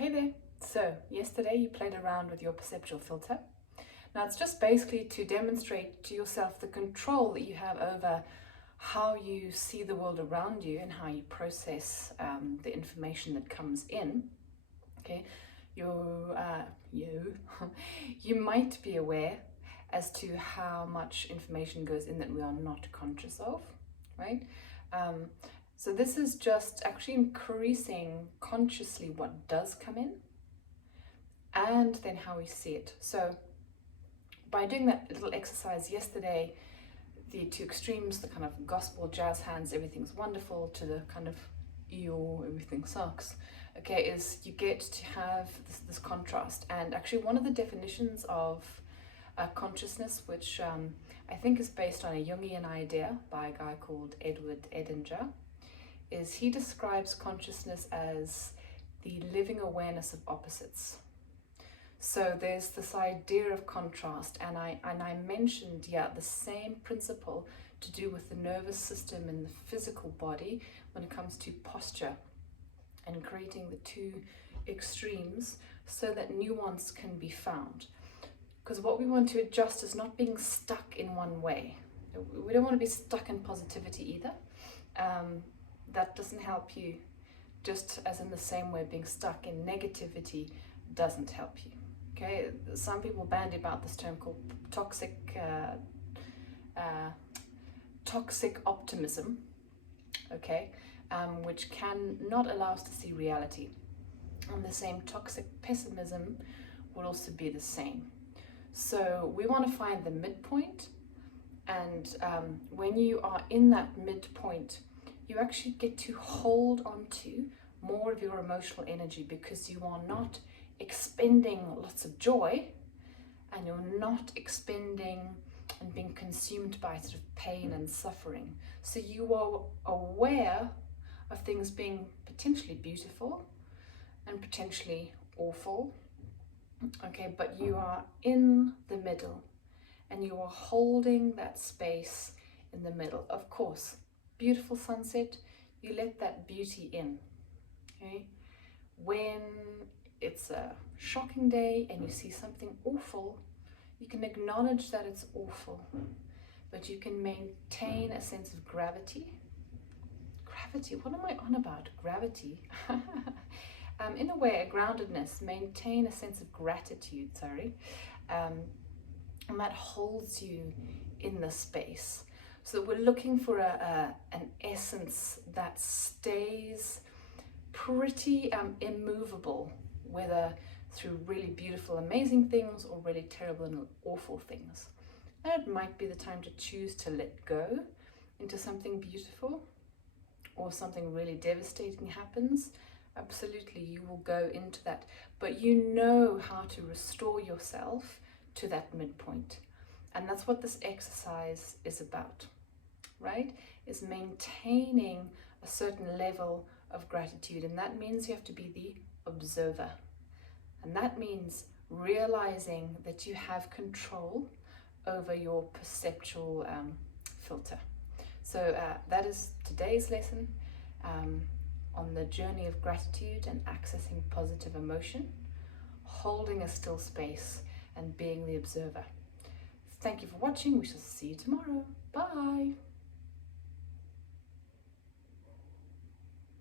Hey there. So, yesterday you played around with your perceptual filter. Now it's just basically to demonstrate to yourself the control that you have over how you see the world around you and how you process the information that comes in. Okay, you might be aware as to how much information goes in that we are not conscious of, right? So this is just actually increasing consciously what does come in and then how we see it. So by doing that little exercise yesterday, the two extremes, the kind of gospel jazz hands, everything's wonderful, to the kind of eeyore, everything sucks, okay, is you get to have this contrast. And actually one of the definitions of consciousness, which I think is based on a Jungian idea by a guy called Edward Edinger, is he describes consciousness as the living awareness of opposites. So there's this idea of contrast, and I mentioned, the same principle to do with the nervous system and the physical body when it comes to posture and creating the two extremes so that nuance can be found. Because what we want to adjust is not being stuck in one way. We don't want to be stuck in positivity either. That doesn't help you, just as in the same way being stuck in negativity doesn't help you. Okay, some people bandy about this term called toxic optimism, okay, which can not allow us to see reality. And the same toxic pessimism would also be the same. So we want to find the midpoint, and when you are in that midpoint, you actually get to hold on to more of your emotional energy, because you are not expending lots of joy, and you're not expending and being consumed by sort of pain and suffering. So you are aware of things being potentially beautiful and potentially awful, okay, but you are in the middle and you are holding that space in the middle. Of course, beautiful sunset, you let that beauty in, okay? When it's a shocking day and you see something awful, you can acknowledge that it's awful, but you can maintain a sense of gravity. Gravity, what am I on about? Gravity. In a way, a groundedness, maintain a sense of gratitude, and that holds you in the space. So we're looking for an essence that stays pretty immovable, whether through really beautiful, amazing things or really terrible and awful things. And it might be the time to choose to let go into something beautiful, or something really devastating happens. Absolutely, you will go into that, but you know how to restore yourself to that midpoint. And that's what this exercise is about, right? Is maintaining a certain level of gratitude. And that means you have to be the observer. And that means realizing that you have control over your perceptual filter. So that is today's lesson on the journey of gratitude and accessing positive emotion, holding a still space and being the observer. Thank you for watching. We shall see you tomorrow. Bye.